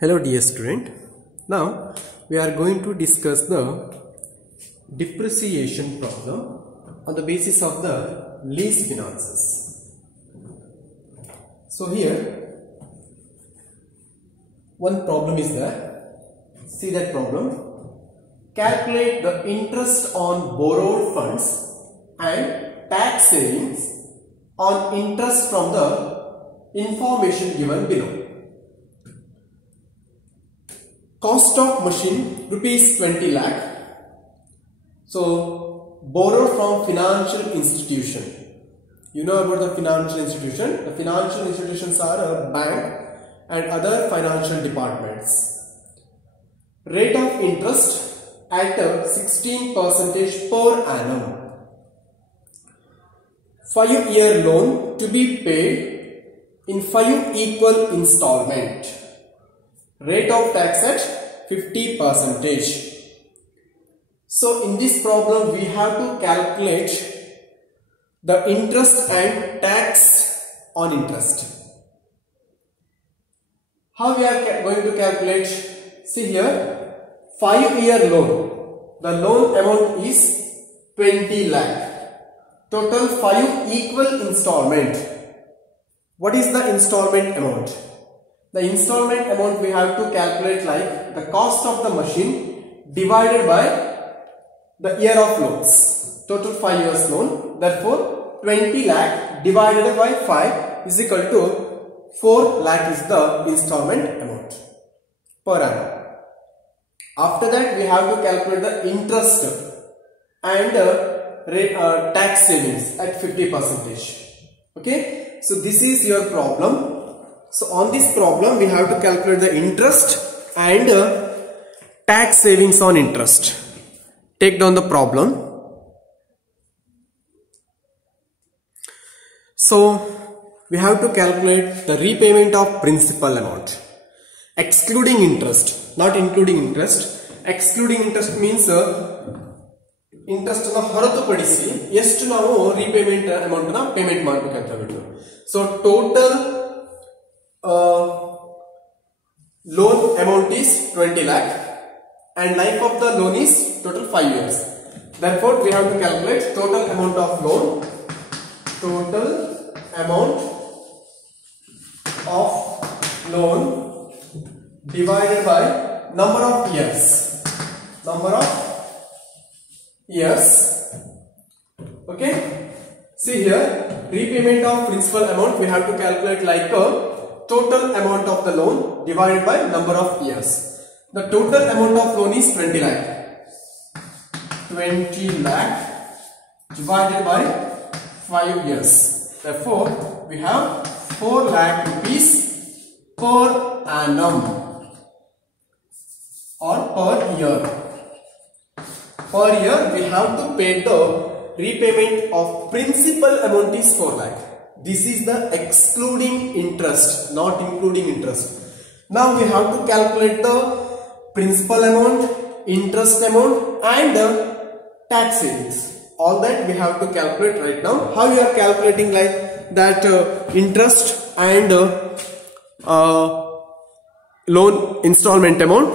Hello dear student, now we are going to discuss the depreciation problem on the basis of the lease finances. So here one problem is there, see that problem. Calculate the interest on borrowed funds and tax savings on interest from the information given below. Cost of machine rupees 20 lakh. So borrowed from financial institution. You know about the financial institution. The financial institutions are a bank and other financial departments. Rate of interest at 16% per annum. 5-year loan to be paid in 5 equal installment. Rate of tax at 50%. So in this problem we have to calculate the interest and tax on interest. How we are going to calculate? See here, 5-year loan. The loan amount is 20 lakh. Total 5 equal installment. What is the installment amount? The installment amount we have to calculate like the cost of the machine divided by the year of loans. Total 5 years loan. Therefore, 20 lakh divided by 5 is equal to 4 lakh is the installment amount per annum. After that, we have to calculate the interest and tax savings at 50%. Okay. So this is your problem. So on this problem we have to calculate the interest and tax savings on interest. Take down the problem. So we have to calculate the repayment of principal amount excluding interest, not including interest. Excluding interest means interest na ಹೊರತುಪಡಿಸಿ ಎಷ್ಟು ನಾವು repayment amount na payment ಮಾಡಬೇಕಂತ ಹೇಳ್ಬಿಟ್ಟು. So total loan amount is 20 lakh and life of the loan is total 5 years. Therefore, we have to calculate total amount of loan. Total amount of loan divided by number of years. Number of years. Okay. See here, repayment of principal amount we have to calculate like a total amount of the loan divided by number of years. The total amount of loan is 20 lakh. 20 lakh divided by 5 years. Therefore, we have 4 lakh rupees per annum or per year. Per year, we have to pay the repayment of principal amount is 4 lakh. This is the excluding interest, not including interest. Now we have to calculate the principal amount, interest amount and tax savings. All that we have to calculate right now. How you are calculating like that interest and loan installment amount?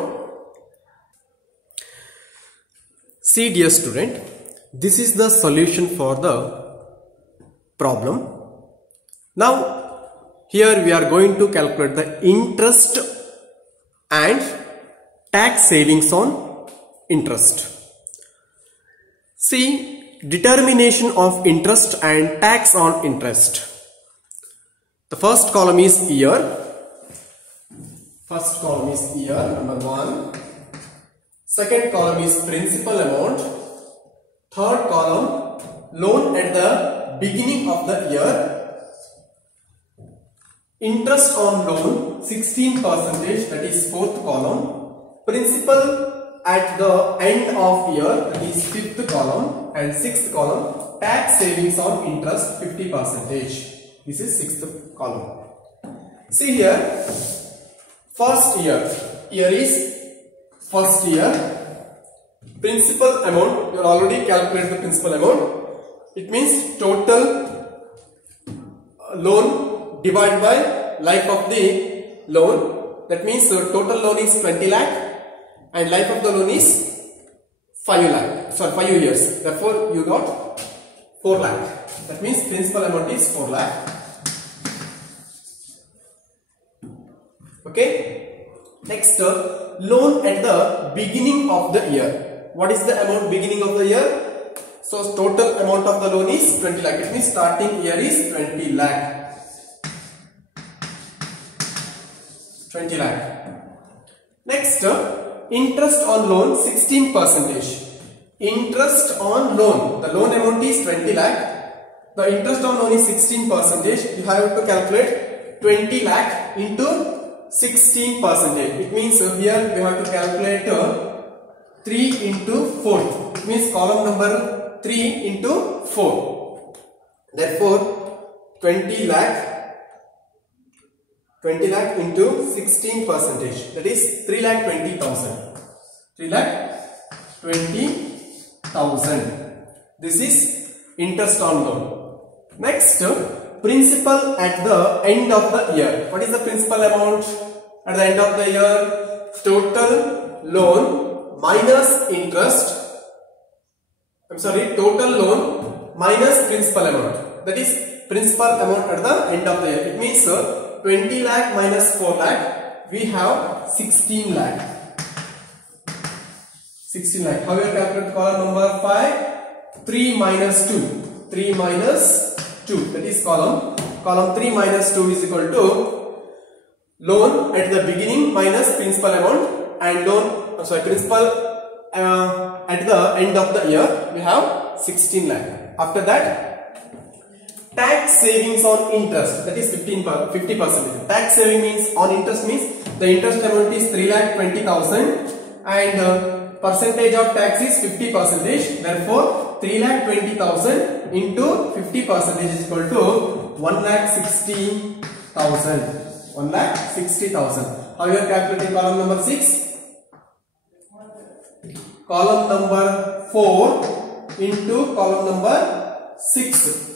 See dear student, this is the solution for the problem. Now here we are going to calculate the interest and tax savings on interest. See, determination of interest and tax on interest. The first column is year. First column is year, number 1. Second column is principal amount. Third column, loan at the beginning of the year. Interest on loan 16%, that is 4th column. Principal at the end of year, that is 5th column. And 6th column, tax savings on interest 50%. This is 6th column. See here, first year. Year is first year. Principal amount, you already calculated the principal amount. It means total loan divided by life of the loan That means total loan is 20 lakh and life of the loan is 5 years. Therefore, you got 4 lakh. That means principal amount is 4 lakh. Okay. Next, loan at the beginning of the year. What is the amount beginning of the year? So total amount of the loan is 20 lakh. It means starting year is 20 lakh. 20 lakh. Next, interest on loan 16%. Interest on loan. The loan amount is 20 lakh. The interest on loan is 16%. You have to calculate 20 lakh into 16%. It means here we have to calculate 3 into 4. It means column number 3 into 4. Therefore, 20 lakh into 16%. That is 3,20,000. 3,20,000. This is interest on loan. Next, principal at the end of the year. What is the principal amount at the end of the year? Total loan minus interest. Total loan minus principal amount. That is principal amount at the end of the year. It means 20 lakh minus 4 lakh, we have 16 lakh. 16 lakh. How you calculate column number 5? 3 minus 2. 3 minus 2. That is column 3 minus 2 is equal to loan at the beginning minus principal amount and principal at the end of the year we have 16 lakh. After that, tax savings on interest, that is 50%. Tax saving means on interest means the interest amount is 3,20,000 and percentage of tax is 50%. Therefore, 3,20,000 into 50% is equal to 1,60,000. 1,60,000. How you are calculating column number 6? Column number 4 into column number 6.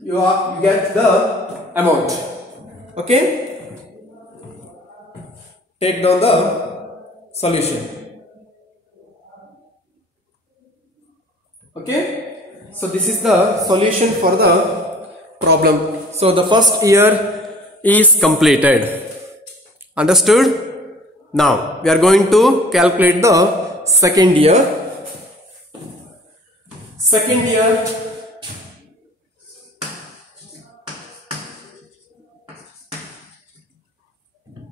You get the amount. Okay. Take down the solution. Okay. So this is the solution for the problem. So the first year is completed. Understood? Now we are going to calculate the second year. Second year,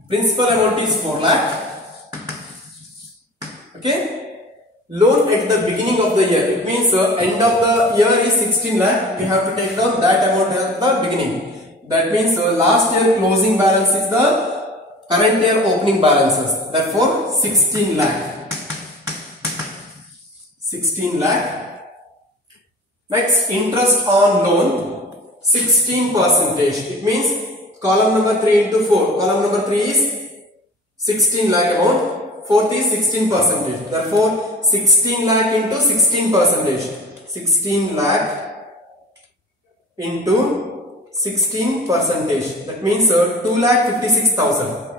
principal amount is 4 lakh. Okay. Loan at the beginning of the year. It means end of the year is 16 lakh. We have to take down that amount at the beginning. That means last year closing balance is the current year opening balances. Therefore, 16 lakh. 16 lakh. Next, interest on loan 16%. It means column number 3 into 4. Column number 3 is 16 lakh amount. Fourth is 16%. Therefore, 16 lakh into 16%. 16 lakh into 16%. That means 2,56,000.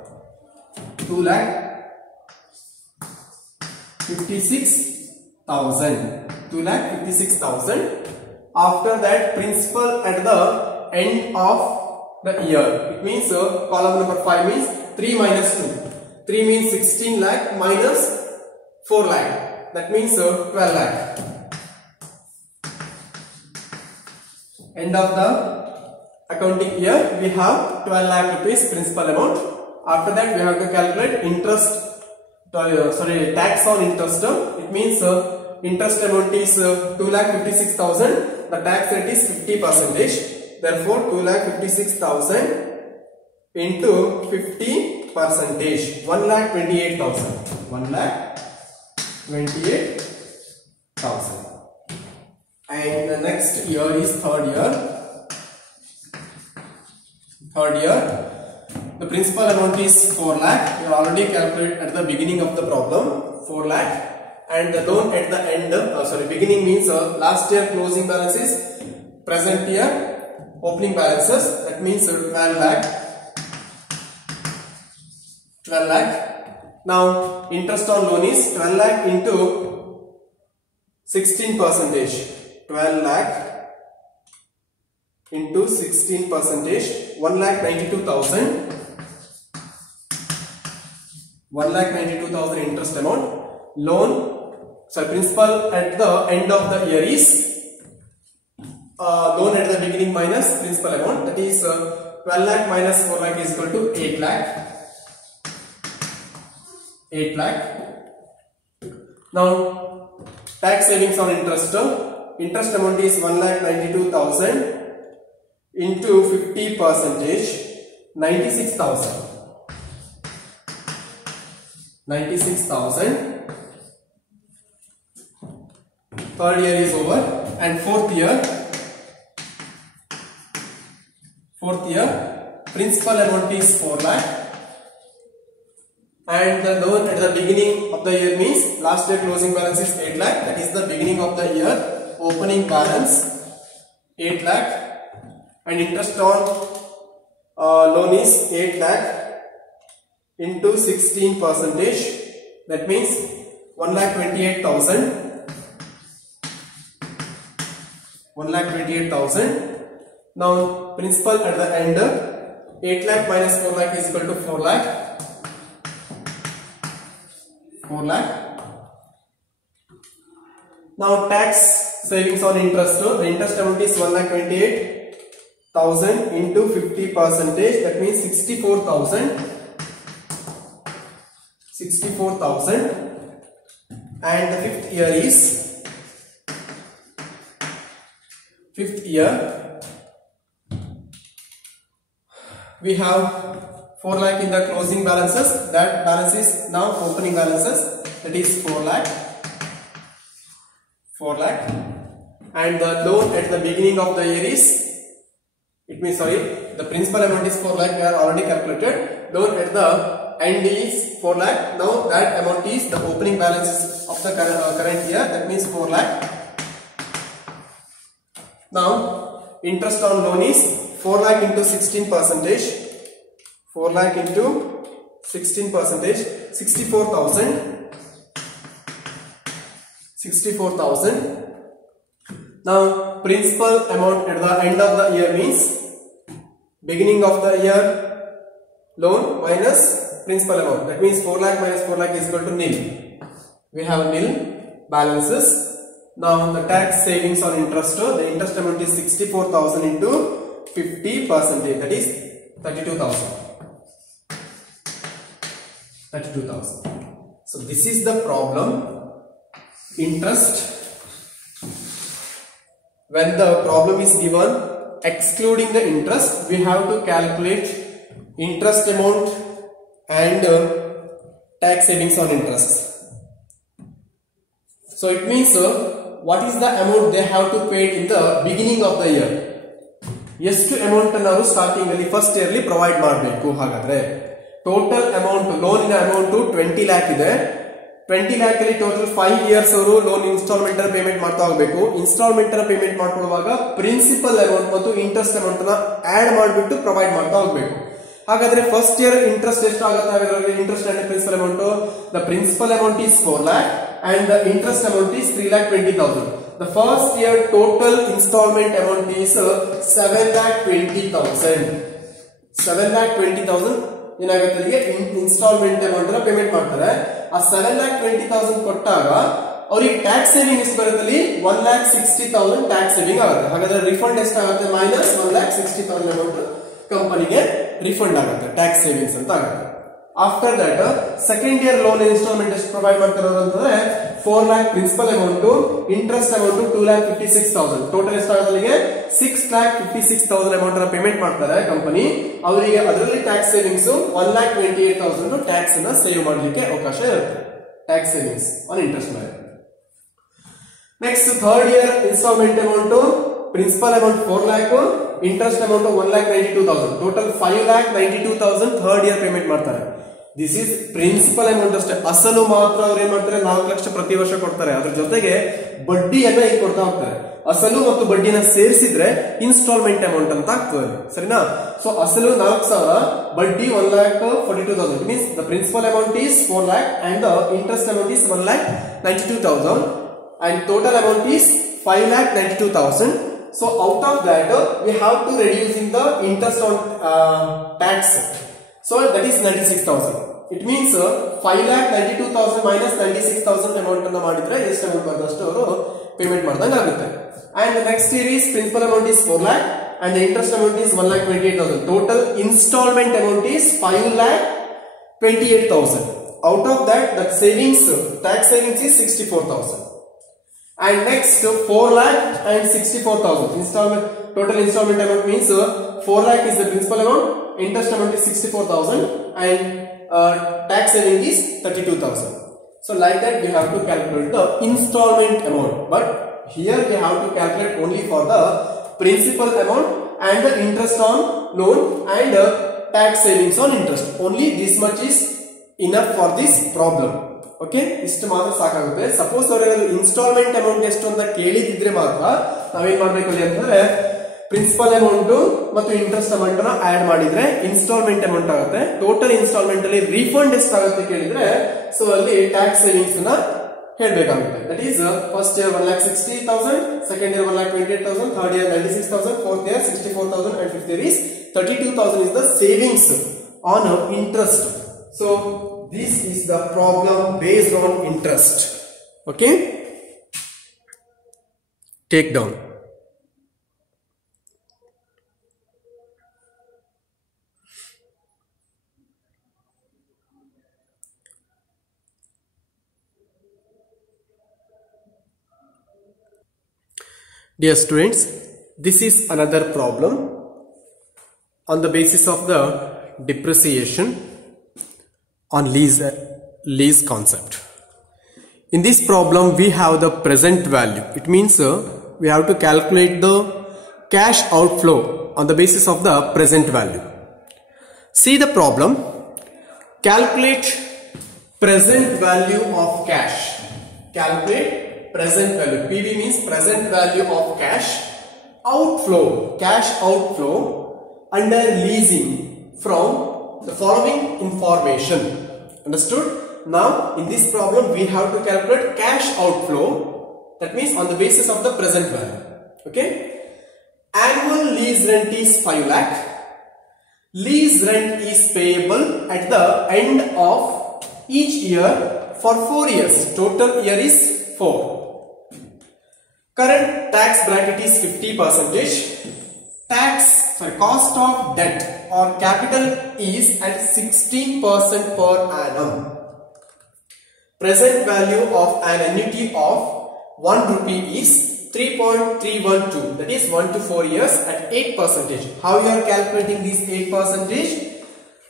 2,56,000. 2,56,000. After that, principal at the end of the year. It means column number 5 means 3 minus 2. 3 means 16 lakh minus 4 lakh. That means 12 lakh. End of the accounting year, we have 12 lakh rupees principal amount. After that, we have to calculate interest. Tax on interest. It means interest amount is 2,56,000. The tax rate is 50%. Therefore, 2,56,000 into 50%. 1,28,000. 1,28,000. And the next year is third year. Third year. The principal amount is 4 lakh. You already calculated at the beginning of the problem. 4 lakh. And the loan at the end, beginning means last year closing balances, present year opening balances. That means 12 lakh. 12 lakh. Now interest on loan is 12 lakh into 16%. 12 lakh into 16%, 1,92,000. 1,92,000 interest amount. Loan, principal at the end of the year is loan at the beginning minus principal amount, that is 12 lakh minus 4 lakh is equal to 8 lakh. 8 lakh. Now tax savings on interest. Interest amount is 1,92,000 into 50%, 96,000. 96,000. Third year is over, and fourth year principal amount is 4 lakh, and the loan at the beginning of the year means last year closing balance is 8 lakh, that is the beginning of the year opening balance 8 lakh, and interest on loan is 8 lakh into 16%, that means 1,28,000. 1,28,000. Now principal at the end, 8 lakh minus 4 lakh is equal to 4 lakh. 4 lakh. Now tax savings on interest. The interest amount is 1,28,000 into 50%, that means 64,000. 64,000. And the fifth year we have 4 lakh in the closing balances, that balance is now opening balances, that is 4 lakh. 4 lakh. And the loan at the beginning of the year is, the principal amount is 4 lakh, we are already calculated. Loan at the end is 4 lakh. Now that amount is the opening balance of the current year, that means 4 lakh. Now interest on loan is 4 lakh into 16%. 4 lakh into 16%, 64,000. 64,000. Now principal amount at the end of the year means beginning of the year loan minus principal amount, that means 4 lakh minus 4 lakh is equal to nil. We have nil balances. Now the tax savings on interest, the interest amount is 64,000 into 50%, that is 32,000. 32,000. So this is the problem. Interest, when the problem is given excluding the interest, we have to calculate interest amount and tax savings on interest. So it means what is the amount they have to pay in the beginning of the year. ಎಷ್ಟು amount ನಾವು starting ಅಲ್ಲಿ first yearly provide ಮಾಡಬೇಕು. ಹಾಗಾದ್ರೆ total amount ಲೋನಿನ amount 20 lakh ಇದೆ. 20 ಲ್ಯಾಕ್ ಅಲ್ಲಿ total 5 years ಅವರು loan instalment ಅನ್ನ ಪೇಮೆಂಟ್ ಮಾಡ್ತಾ ಹೋಗಬೇಕು. ಇನ್ಸ್ಟಾಲ್ಮೆಂಟ್ ಅನ್ನ ಪೇಮೆಂಟ್ ಮಾಡ್ಕೊಳ್ಳುವಾಗ ಪ್ರಿನ್ಸಿಪಲ್ ಅಮೌಂಟ್ ಮತ್ತು ಇಂಟ್ರೆಸ್ಟ್ ಅಮೌಂಟ್ ನ ಆಡ್ ಮಾಡಿಬಿಟ್ಟು ಪ್ರೊವೈಡ್ ಮಾಡ್ತಾ ಹೋಗಬೇಕು. ಹಾಗಾದ್ರೆ ಫಸ್ಟ್ ಇಯರ್ ಇಂಟ್ರೆಸ್ಟ್ ಎಷ್ಟು ಆಗುತ್ತೆ? Interest and principal amount, the principal amount is 4 lakh and the interest amount is 3,20,000. The first year total installment amount is 7,20,000. 7,20,000 ಏನಾಗುತ್ತೆ? ಇನ್ಸ್ಟಾಲ್ಮೆಂಟ್ ಅಮೌಂಟ್ ನ ಪೇಮೆಂಟ್ ಮಾಡ್ತಾರೆ. ಆ 7,20,000 ಕೊಟ್ಟಾಗ ಅವರಿಗೆ ಟ್ಯಾಕ್ಸ್ ಸೇವಿಂಗ್ ಎಷ್ಟು ಬರುತ್ತೆ? 1,60,000 ಟ್ಯಾಕ್ಸ್ ಸೇವಿಂಗ್ ಆಗುತ್ತೆ. ಹಾಗಾದ್ರೆ ರಿಫಂಡ್ ಎಷ್ಟಾಗುತ್ತೆ? ಮೈನಸ್ 1,60,000 ಅಮೌಂಟ್ ಕಂಪನಿಗೆ ರಿಫಂಡ್ ಆಗುತ್ತೆ, ಟ್ಯಾಕ್ಸ್ ಸೇವಿಂಗ್ಸ್ ಅಂತ ಆಗುತ್ತೆ. After that second year loan instalment ಎಷ್ಟು ಪ್ರೊವೈಡ್ ಮಾಡ್ತಿರೋದು ಅಂತಂದ್ರೆ 4 lakh principal amount, interest amount 2,56,000, total ಎಷ್ಟಾಗುತ್ತೆ? 6,56,000 ಅಮೌಂಟ್ ಅನ್ನ ಪೇಮೆಂಟ್ ಮಾಡ್ತಾರೆ ಕಂಪನಿ. ಅವರಿಗೆ ಅದರಲ್ಲಿ ಟ್ಯಾಕ್ಸ್ ಸೇವಿಂಗ್ಸ್ 1,28,000 ಟ್ಯಾಕ್ಸ್ ಅನ್ನ ಸೇವ್ ಮಾಡಲಿಕ್ಕೆ ಅವಕಾಶ ಇರುತ್ತೆ, ಟ್ಯಾಕ್ಸ್ ಸೇವಿಂಗ್ಸ್ ಆನ್ ಇಂಟ್ರೆಸ್ಟ್ ಮೇಲೆ. Next third year instalment amount, principal amount 4 lakh, interest amount 1,92,000, total 5,92,000 third year payment ಮಾಡ್ತಾರೆ. ದಿಸ್ ಇಸ್ ಪ್ರಿನ್ಸಿಪಲ್ ಅಮೌಂಟ್ ಅಷ್ಟೇ. ಅಸಲು ಮಾತ್ರ ಅವ್ರು ಏನ್ ಮಾಡ್ತಾರೆ? 4 ಲಕ್ಷ ಪ್ರತಿ ವರ್ಷ ಕೊಡ್ತಾರೆ. ಅದ್ರ ಜೊತೆಗೆ ಬಡ್ಡಿಯನ್ನ ಇಲ್ಲಿ ಕೊಡ್ತಾ ಹೋಗ್ತಾರೆ. ಅಸಲು ಮತ್ತು ಬಡ್ಡಿನ ಸೇರಿಸಿದ್ರೆ ಇನ್ಸ್ಟಾಲ್ಮೆಂಟ್ ಅಮೌಂಟ್ ಅಂತ ಆಗ್ತದೆ ಸರಿನಾ. ಸೊ ಅಸಲು 4,000 ಬಡ್ಡಿ 1,42,000 means the principal amount is 4 lakh and the interest amount is 1,92,000 and total amount is 5,92,000. so out of that we have to reducing the interest on tax, so that is 96,000. it means 5,92,000 minus 96,000 amount ಅನ್ನು ಮಾಡಿದ್ರೆ ಎಷ್ಟು amount ಬರ್ತದಷ್ಟು ಅವರು payment ಮಾಡಿದಂಗೆ ಆಗುತ್ತೆ. and the next year is principal amount is 4 lakh and the interest amount is 1,28,000. total installment amount is 5,28,000. out of that the savings, tax savings is 64,000. and next 4 lakh and 64,000 installment, total installment amount means 4 lakh is the principal amount, interest amount is 64,000 and tax saving is 32,000. so like that we have to calculate the installment amount, but here we have to calculate only for the principal amount and the interest on loan and tax savings on interest. only this much is enough for this problem. Okay, ಇಷ್ಟು ಮಾತ್ರ ಸಾಕಾಗುತ್ತೆ. Suppose ಅವರೇನಾದ್ರು instalment amount ಎಷ್ಟು ಅಂತ ಕೇಳಿದ್ರೆ ಮಾತ್ರ ನಾವೇನ್ ಮಾಡ್ಬೇಕು ಅಂತಂದ್ರೆ ಪ್ರಿನ್ಸಿಪಲ್ ಅಮೌಂಟ್ ಮತ್ತು ಇಂಟ್ರೆಸ್ಟ್ ಅಮೌಂಟ್ ನ ಆಡ್ ಮಾಡಿದ್ರೆ ಇನ್ಸ್ಟಾಲ್ಮೆಂಟ್ ಅಮೌಂಟ್ ಆಗುತ್ತೆ. ಟೋಟಲ್ ಇನ್ಸ್ಟಾಲ್ಮೆಂಟ್ ಅಲ್ಲಿ ರೀಫಂಡ್ ಎಷ್ಟಾಗುತ್ತೆ ಕೇಳಿದ್ರೆ ಸೊ ಅಲ್ಲಿ ಟ್ಯಾಕ್ಸ್ ಸೇವಿಂಗ್ಸ್ ನ ಹೇಳ್ಬೇಕಾಗುತ್ತೆ. That is first year 1,60,000, second year 1,28,000, third year 96,000, fourth year 64,000 and fifth year is 32,000 is the savings on interest. so this is the problem based on interest. okay, take down. Dear students, this is another problem on the basis of the depreciation on lease concept. In this problem we have the present value. It means we have to calculate the cash outflow on the basis of the present value. See the problem. Calculate present value of cash. Calculate present value. PV means present value of cash outflow. Cash outflow under leasing from the following information. Understood? Now in this problem we have to calculate cash outflow, that means on the basis of the present value. okay, annual lease rent is 5 lakh. Lease rent is payable at the end of each year for 4 years. Total year is 4. Current tax bracket is 50%. Cost of debt or capital is at 16% per annum. Present value of an annuity of 1 rupee is 3.312. That is 1 to 4 years at 8%. How you are calculating this 8%?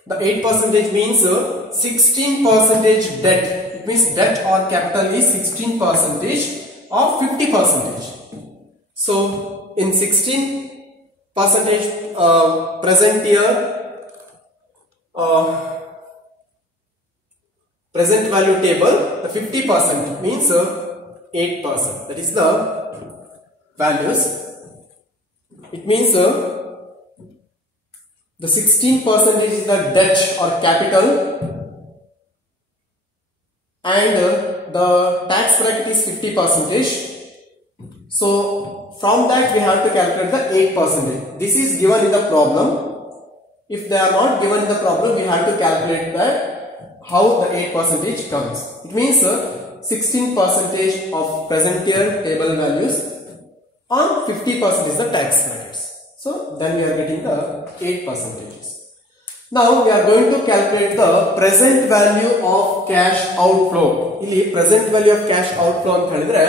The 8% means 16% debt. It means debt or capital is 16% of 50%. So in 16% present year present value table, the 50% means 8%. That is the values. It means the 16% is the debt or capital and the tax bracket is 50%. So from that we have to calculate the 8%. This is given in the problem. If they are not given in the problem, we have to calculate that how the 8% comes. It means 16% of present year table values on 50% is the tax brackets. So then we are getting the 8%. Now we are going to calculate the present value of cash outflow. ಇಲ್ಲಿ present value of cash outflow ಅಂತ ಹೇಳಿದ್ರೆ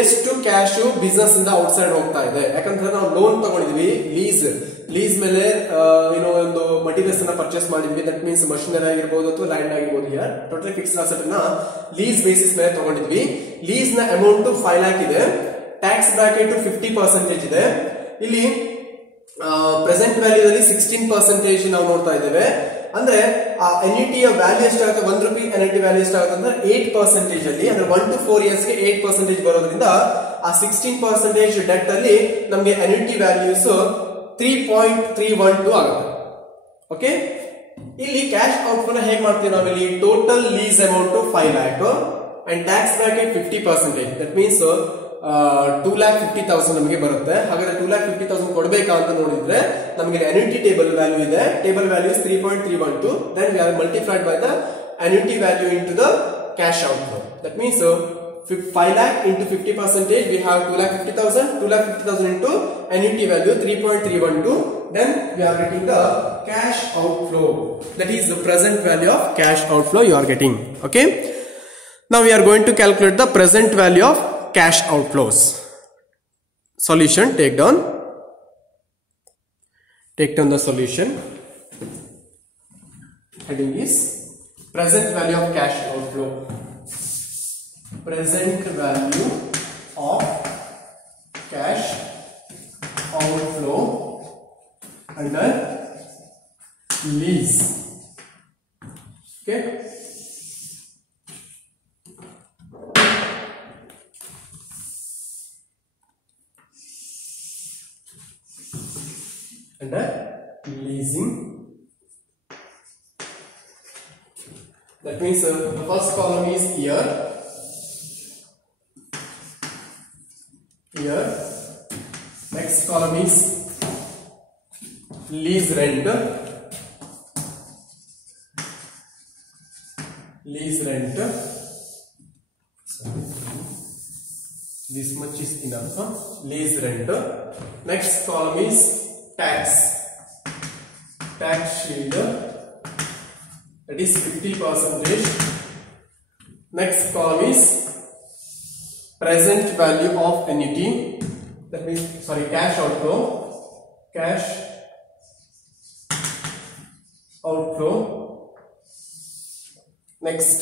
ಎಷ್ಟು cash business ಇಂದ outside ಹೋಗ್ತಾ ಇದೆ. ಯಾಕಂದ್ರೆ ನಾವು loan ತಗೊಂಡಿದ್ವಿ, lease ಮೇಲೆ ಏನೋ ಒಂದು ಮಟೀರಿಯಲ್ಸ್ ಅನ್ನ ಪರ್ಚೇಸ್ ಮಾಡಿದ್ವಿ. ದಟ್ ಮೀನ್ಸ್ ಮಷಿನರಿ ಆಗಿರ್ಬೋದು ಅಥವಾ ಲ್ಯಾಂಡ್ ಆಗಿರ್ಬೋದು. ಹಿಯರ್ ಟೋಟಲ್ ಫಿಕ್ಸ್ಡ್ ಅಸೆಟ್ ಅನ್ನ ಲೀಸ್ ಬೇಸಿಸ್ ಮೇಲೆ ತಗೊಂಡಿದ್ವಿ. ಲೀಸ್ ನ ಅಮೌಂಟ್ 5 lakh ಇದೆ. ಟ್ಯಾಕ್ಸ್ ಬ್ರಾಕೆಟ್ 50% ಇದೆ. ಇಲ್ಲಿ ಪ್ರೆಸೆಂಟ್ ವ್ಯಾಲ್ಯೂದಲ್ಲಿ 16% ನಾವು ನೋಡ್ತಾ ಇದ್ದೇವೆ. ಅಂದ್ರೆ ಆ ಎನ್ಯುಟಿಯ ವ್ಯಾಲ್ಯೂ ಎಷ್ಟಾಗುತ್ತೆ, 1 ರೂಪಿ ಎನ್ಯುಟಿ ವ್ಯಾಲ್ಯೂ ಎಷ್ಟಾಗುತ್ತೆ ಅಂದ್ರೆ 8% ಅಲ್ಲಿ, ಅಂದ್ರೆ 1 to 4 years ಗೆ 8% ಬರೋದ್ರಿಂದ ಆ 16% ಡೆಟ್ ಅಲ್ಲಿ ನಮಗೆ ಅನ್ಯೂಟಿ ವ್ಯಾಲ್ಯೂಸ್ 3.312 ಆಗುತ್ತೆ. ಓಕೆ, ಇಲ್ಲಿ ಕ್ಯಾಶ್ ಔಟ್ಫ್ಲೋ ಹೇಗೆ ಮಾಡ್ತೀವಿ ನಾವಿಲ್ಲಿ total lease amount 5 lakh and tax bracket 50%. That means 2,50,000 ನಮಗೆ ಬರುತ್ತೆ. ಹಾಗಾದ್ರೆ 2,50,000 ಕೊಡಬೇಕಾ ಅಂತ ನೋಡಿದ್ರೆ ನಮಗೆ ಅನ್ಯೂಟಿ ಟೇಬಲ್ ವ್ಯಾಲ್ಯೂ ಇದೆ. Table value is 3.312. Then we are multiplied by the annuity value into the cash outflow. That means 5 lakh into 50%, we have 2,50,000. 2,50,000 into annuity value 3.312. Then we are getting the cash outflow. That is the present value of cash outflow you are getting. Okay. Now we are going to calculate the present value of cash outflows. Solution, take down the solution. Heading is present value of cash outflow. Present value of cash outflow under lease. Okay. Under leasing. That means the first column is year. Next column is lease rent. This much is enough. Lease rent. Next column is tax shield. That is 50%. Next column is present value of annuity. That means cash outflow. Next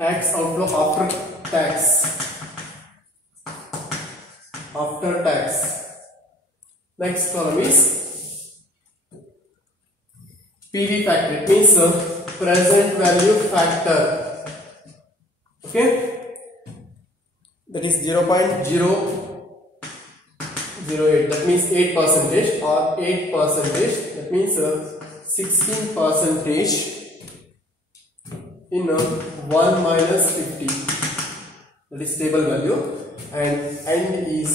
tax outflow after tax. Next column is PV factor. It means present value factor. Okay, that is 0.008. That means 8% or 8%. That means 16% in 1 minus 50. That is stable value, and end is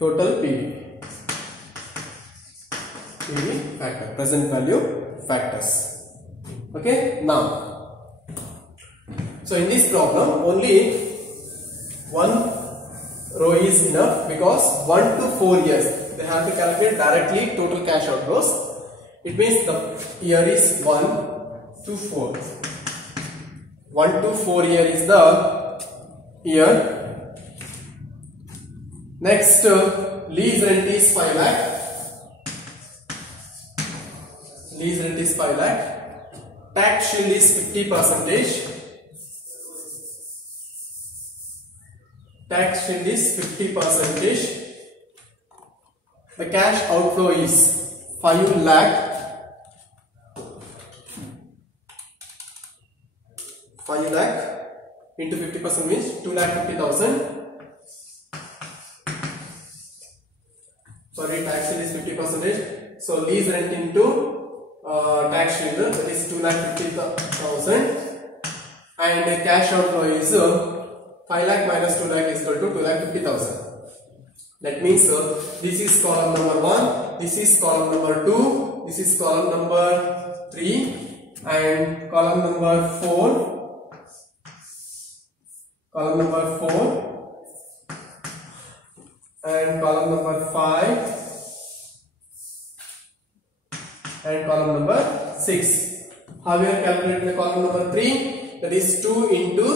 total PV factor, present value factors. Okay, now so in this problem only one row is enough, because 1 to 4 years they have to calculate directly total cash outflows. It means the year is 1 to 4. 1 to 4 year is the year. Next lease rent is 5 lakh. Tax shield is 50%. The cash outflow is 5 lakh. 5 lakh into 50% means 2,50,000. Tax shield is 50%. So lease rent into tax shield, that is 2,50,000, and the cash outflow is 5 lakh minus 2 lakh is equal to 2,50,000. That means this is column number 1, this is column number 2, this is column number 3, and column number 4, and column number 5, and column number 6. How we are calculating the column number 3? That is 2 into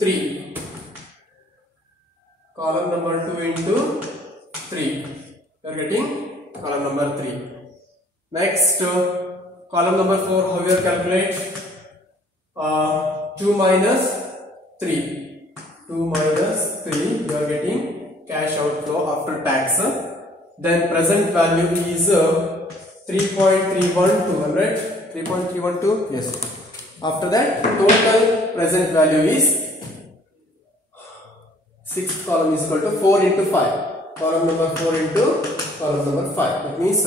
3. Column number 2 into 3. We are getting column number 3. Next column number 4. How we are calculate? 2 minus 3. 2 minus 3. We are getting cash outflow after tax. Then present value is 3.312, right? 3.312. Yes. After that, total present value is Sixth column is equal to 4 into 5. Column number 4 into column number 5. That means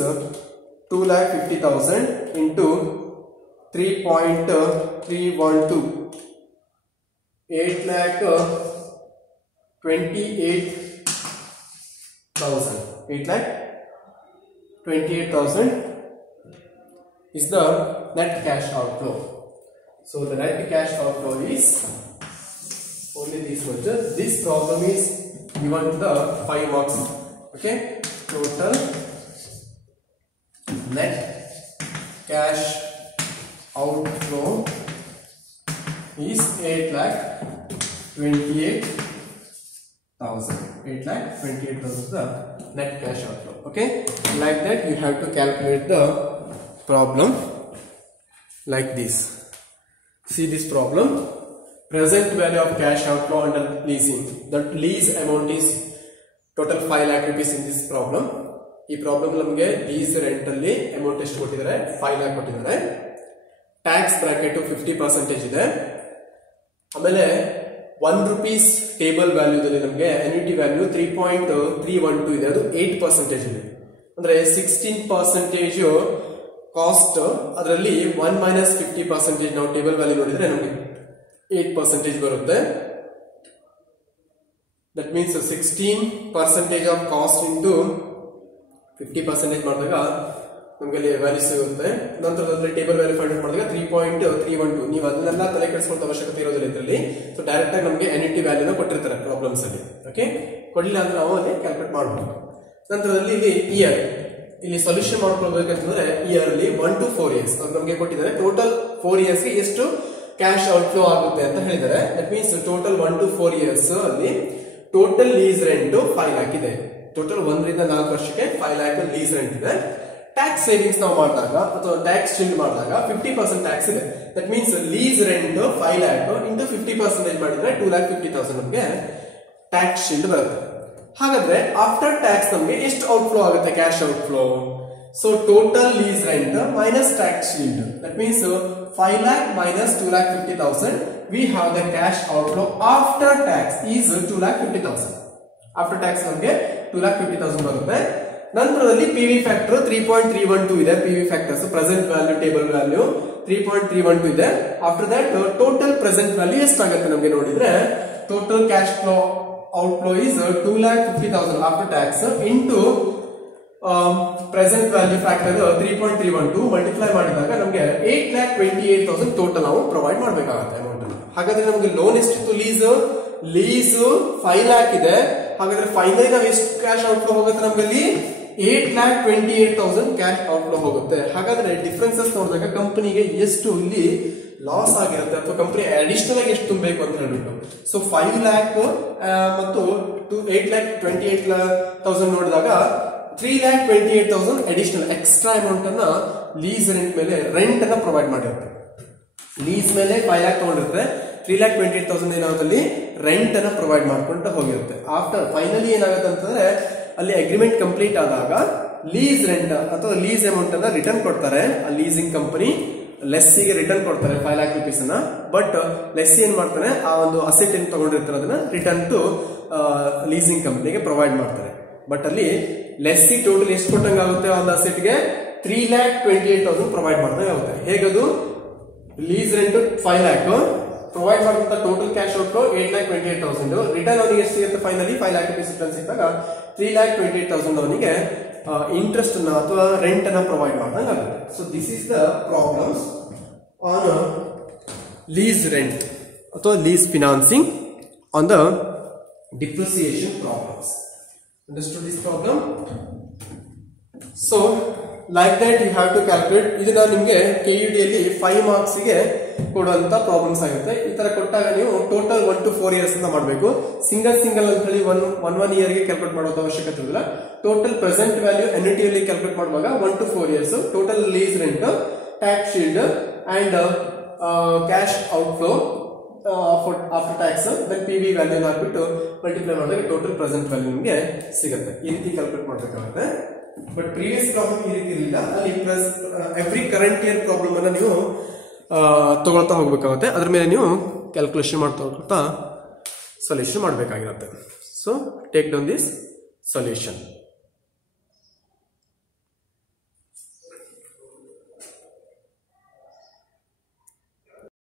2,50,000 into 3.312. 8,28,000. 8,28,000 is the net cash outflow. So the net cash outflow is only this much. This problem is given to the 5 marks. Okay, total net cash outflow is 8,28,000. 8,28,000 is the net cash outflow. Okay, like that you have to calculate the problem like this. See this problem. Present value of cash outflow under leasing. The lease amount is total 5 lakh rupees in this problem. ಈ problem ನಮಗೆ lease rent ಅಲ್ಲಿ amount ಎಷ್ಟು ಕೊಟ್ಟಿದ್ದಾರೆ? 5 lakh ಕೊಟ್ಟಿದ್ದಾರೆ. Tax bracket 50% ಇದೆ. ಆಮೇಲೆ 1 rupees table ವ್ಯಾಲ್ಯೂದಲ್ಲಿ ನಮಗೆ annuity value 3.312 ಇದೆ. ಅದು 8% ಇದೆ. ಅಂದ್ರೆ 16% ಕಾಸ್ಟ್, ಅದರಲ್ಲಿ 1 minus 50% ನಾವು ಟೇಬಲ್ ವ್ಯಾಲ್ಯೂ ನೋಡಿದ್ರೆ ನಮಗೆ 8% ಬರುತ್ತೆ. That means 16% of cost into 50% ಮಾಡಿದಾಗ ನಮಗೆ ವ್ಯಾಲ್ಯೂ ಸಿಗುತ್ತೆ. ನಂತರದಲ್ಲಿ ಟೇಬಲ್ ವ್ಯಾಲ್ಯೂ ಫೈಂಡ್ ಔಟ್ ಮಾಡಿದಾಗ 3.312. ನೀವು ಅದನ್ನೆಲ್ಲ ತಲೆ ಕೆಡಿಸ್ಕೊಳ್ಳೋ ಅವಶ್ಯಕತೆ ಇರೋದಿಲ್ಲ ಇದರಲ್ಲಿ. ಸೊ ಡೈರೆಕ್ಟ್ ಆಗಿ ನಮಗೆ ಎನ್ಯುಟಿ ವ್ಯಾಲ್ಯೂನ ಕೊಟ್ಟಿರ್ತಾರೆ ಪ್ರಾಬ್ಲಮ್ಸ್ ಅಲ್ಲಿ. ಓಕೆ, ಕೊಡಲಿಲ್ಲ ಅಂದ್ರೆ ನಾವು ಅಲ್ಲಿ ಕ್ಯಾಲ್ಕುಲೇಟ್ ಮಾಡಬಹುದು. ನಂತರದಲ್ಲಿ ಇಲ್ಲಿ ಇಯರ್, ಇಲ್ಲಿ ಸೊಲ್ಯೂಷನ್ ಮಾಡ್ಕೊಳ್ಬೇಕಂತಂದ್ರೆ ಇಯರ್ ಅಲ್ಲಿ 1 to 4 years ಅದು ನಮಗೆ ಕೊಟ್ಟಿದ್ದಾರೆ. ಟೋಟಲ್ 4 years ಗೆ ಎಷ್ಟು ಕ್ಯಾಶ್ ಔಟ್ಫ್ಲೋ ಆಗುತ್ತೆ ಅಂತ ಹೇಳಿದ್ದಾರೆ. That means total 1 to 4 years ಅಲ್ಲಿ ಟೋಟಲ್ ಲೀಸ್ ರೆಂಟ್ 5 lakh ಇದೆ. ಟೋಟಲ್ 1 ರಿಂದ 4 ವರ್ಷಕ್ಕೆ 5 lakh ಲೀಸ್ ರೆಂಟ್ ಇದೆ. ಟ್ಯಾಕ್ಸ್ ಸೇವಿಂಗ್ಸ್ ನಾವು ಮಾಡಿದಾಗ ಅಥವಾ ಟ್ಯಾಕ್ಸ್ ಶಿಲ್ಡ್ ಮಾಡಿದಾಗ 50% ಟ್ಯಾಕ್ಸ್ ಇದೆ. That means lease rent 5 lakh into 50% ಮಾಡಿದ್ರೆ 2,50,000 ನಮಗೆ ಟ್ಯಾಕ್ಸ್ ಶಿಲ್ಡ್ ಬರುತ್ತೆ. ಹಾಗಾದ್ರೆ ಆಫ್ಟರ್ ಟ್ಯಾಕ್ಸ್ ನಮಗೆ ಎಷ್ಟು ಔಟ್ಫ್ಲೋ ಆಗುತ್ತೆ cash outflow? So total lease rent minus tax shield. That means 5 lakh minus 2,50,000. We have the cash outflow after tax is 2,50,000. After tax ನಮಗೆ 2,50,000 ಬರುತ್ತೆ. ನಂತರದಲ್ಲಿ PV ಫ್ಯಾಕ್ಟರ್ 3.312 ಇದೆ. PV factors present value table value 3.312 ಇದೆ. After that total present value ಎಷ್ಟಾಗುತ್ತೆ ನಮಗೆ ನೋಡಿದ್ರೆ total cash flow outflow is 2,50,000 after tax into present value factor 3.312 multiply ಮಾಡಿದಾಗ ನಮಗೆ 8,28,000 ಟೋಟಲ್ ನಾವು ಪ್ರೊವೈಡ್ ಮಾಡಬೇಕಾಗುತ್ತೆ ಅಮೌಂಟ್ ಅನ್ನು. ಹಾಗಾದ್ರೆ ನಮಗೆ ಲೋನ್ ಎಷ್ಟಿತ್ತು? ಲೀಸ್ 5 lakh ಇದೆ. ಹಾಗಾದ್ರೆ ಫೈನಲಿ ನಾವು ಎಷ್ಟು ಕ್ಯಾಶ್ ಔಟ್ಫ್ಲೋ ಹೋಗುತ್ತೆ? ನಮಗೆ ಅಲ್ಲಿ 8,28,000 ಕ್ಯಾಶ್ ಔಟ್ಫ್ಲೋ ಹೋಗುತ್ತೆ. ಹಾಗಾದ್ರೆ ಡಿಫರೆನ್ಸಸ್ ನೋಡಿದಾಗ ಕಂಪನಿಗೆ ಎಷ್ಟು ಇಲ್ಲಿ ಲಾಸ್ ಆಗಿರುತ್ತೆ ಅಥವಾ ಕಂಪನಿ ಅಡಿಷನಲ್ ಆಗಿ ಎಷ್ಟು ತುಂಬಬೇಕು ಅಂತ ಹೇಳ್ಬಿಟ್ಟು. ಸೊ 5 lakh ಮತ್ತು 8,28,000 ನೋಡಿದಾಗ 3,28,000 ಅಡಿಷನಲ್ ಎಕ್ಸ್ಟ್ರಾ ಅಮೌಂಟ್ ಅನ್ನ ಲೀಸ್ ರೆಂಟ್ ಮೇಲೆ ರೆಂಟ್ ಅನ್ನ ಪ್ರೊವೈಡ್ ಮಾಡಿರುತ್ತೆ. ಲೀಸ್ ಮೇಲೆ 5 lakh ತಗೊಂಡಿರುತ್ತೆ, 3,28,000 ಏನಾಗುತ್ತೆ ರೆಂಟ್ ಅನ್ನ ಪ್ರೊವೈಡ್ ಮಾಡ್ಕೊಂಡು ಹೋಗಿರುತ್ತೆ. ಆಫ್ಟರ್ ಫೈನಲಿ ಏನಾಗುತ್ತೆ ಅಂತಂದ್ರೆ ಅಲ್ಲಿ ಅಗ್ರಿಮೆಂಟ್ ಕಂಪ್ಲೀಟ್ ಆದಾಗ ಲೀಸ್ ರೆಂಟ್ ಅಥವಾ ಲೀಸ್ ಅಮೌಂಟ್ ಅನ್ನ ರಿಟರ್ನ್ ಕೊಡ್ತಾರೆ. ಆ ಲೀಸಿಂಗ್ ಕಂಪನಿ ಲೆಸ್ಸಿಗೆ ರಿಟರ್ನ್ ಕೊಡ್ತಾರೆ 5 lakh rupees ಅನ್ನ. ಬಟ್ ಲೆಸ್ಸಿ ಏನ್ ಮಾಡ್ತಾನೆ, ಆ ಒಂದು ಅಸೆಟ್ ಏನ್ ತಗೊಂಡಿರ್ತಾರೆ ಅದನ್ನ ರಿಟರ್ನ್ ಟು ಲೀಸಿಂಗ್ ಕಂಪನಿಗೆ ಪ್ರೊವೈಡ್ ಮಾಡ್ತಾರೆ. ಬಟ್ ಅಲ್ಲಿ ಲೆಸ್ಸಿ ಟೋಟಲ್ ಎಷ್ಟು ಕೊಟ್ಟಂಗಾಗುತ್ತೆ ಒಂದು ಅಸೆಟ್ಗೆ? 3,28,000 ಪ್ರೊವೈಡ್ ಮಾಡ್ದಂಗೆ ಆಗುತ್ತೆ. ಹೇಗದು? ಲೀಸ್ ರೆಂಟ್ 5 lakh ಪ್ರೊವೈಡ್ ಮಾಡಿದಂತ ಟೋಟಲ್ ಕ್ಯಾಶ್ ಔಟ್ಫ್ಲೋ 8,28,000. ರಿಟರ್ನ್ ಅವನಿಗೆ ಎಷ್ಟು ಸಿಗುತ್ತೆ? ಫೈನಲಿ 5 lakh rupees ರಿಟರ್ನ್ ಸಿಕ್ಕಾಗ 3,28,000 ಅವನಿಗೆ ಇಂಟ್ರೆಸ್ಟ್ ಅನ್ನ ಅಥವಾ ರೆಂಟ್ ಅನ್ನ ಪ್ರೊವೈಡ್ ಮಾಡ್ದಂಗೆ ಆಗುತ್ತೆ. So this is the problems on lease rent ಅಥವಾ lease financing on the depreciation problems. Understood this problem? So like that you have to calculate. ಇದನ್ನ ನಿಮಗೆ KUD ಅಲ್ಲಿ 5 marks ಗೆ ಕೊಡುವಂತ ಪ್ರಾಬ್ಲಮ್ಸ್ ಆಗುತ್ತೆ. ಈ ತರ ಕೊಟ್ಟಾಗ ನೀವು ಟೋಟಲ್ 1 to 4 years ಅಂತ ಮಾಡಬೇಕು. ಸಿಂಗಲ್ ಅಂತ ಹೇಳಿ ಒನ್ ಇಯರ್ ಗೆ ಕ್ಯಾಲ್ಕುಲೇಟ್ ಮಾಡೋದು ಅವಶ್ಯಕತೆ ಇಲ್ಲ. ಟೋಟಲ್ ಪ್ರೆಸೆಂಟ್ ವ್ಯಾಲ್ಯೂ ಎನ್ಯುಟಿ ಅಲ್ಲಿ ಕ್ಯಾಲ್ಕುಲೇಟ್ ಮಾಡುವಾಗ 1 to 4 years total lease rent, tax shield and cash outflow after tax then PV value ಹಾಕ್ಬಿಟ್ಟು ಮಲ್ಟಿಪ್ಲೈ ಮಾಡಿದಾಗ ಟೋಟಲ್ ಪ್ರೆಸೆಂಟ್ ವ್ಯಾಲ್ಯೂ ನಿಮಗೆ ಸಿಗುತ್ತೆ. ಈ ರೀತಿ ಕ್ಯಾಲ್ಕುಲೇಟ್ ಮಾಡಬೇಕಾಗುತ್ತೆ. ಬಟ್ ಪ್ರೀವಿಯಸ್ ಪ್ರಾಬ್ಲಮ್ ಈ ರೀತಿ ಇರಲಿಲ್ಲ. ಅಲ್ಲಿ ಎವ್ರಿ ಕರೆಂಟ್ ಇಯರ್ ಪ್ರಾಬ್ಲಮ್ ಅನ್ನ ನೀವು ತಗೊಳ್ತಾ ಹೋಗ್ಬೇಕಾಗುತ್ತೆ. ಅದ್ರ ಮೇಲೆ ನೀವು ಕ್ಯಾಲ್ಕುಲೇಷನ್ ಮಾಡ್ತಾ ಹೋಗ್ತಾ ಸೊಲ್ಯೂಷನ್ ಮಾಡಬೇಕಾಗಿರುತ್ತೆ. So take down this solution.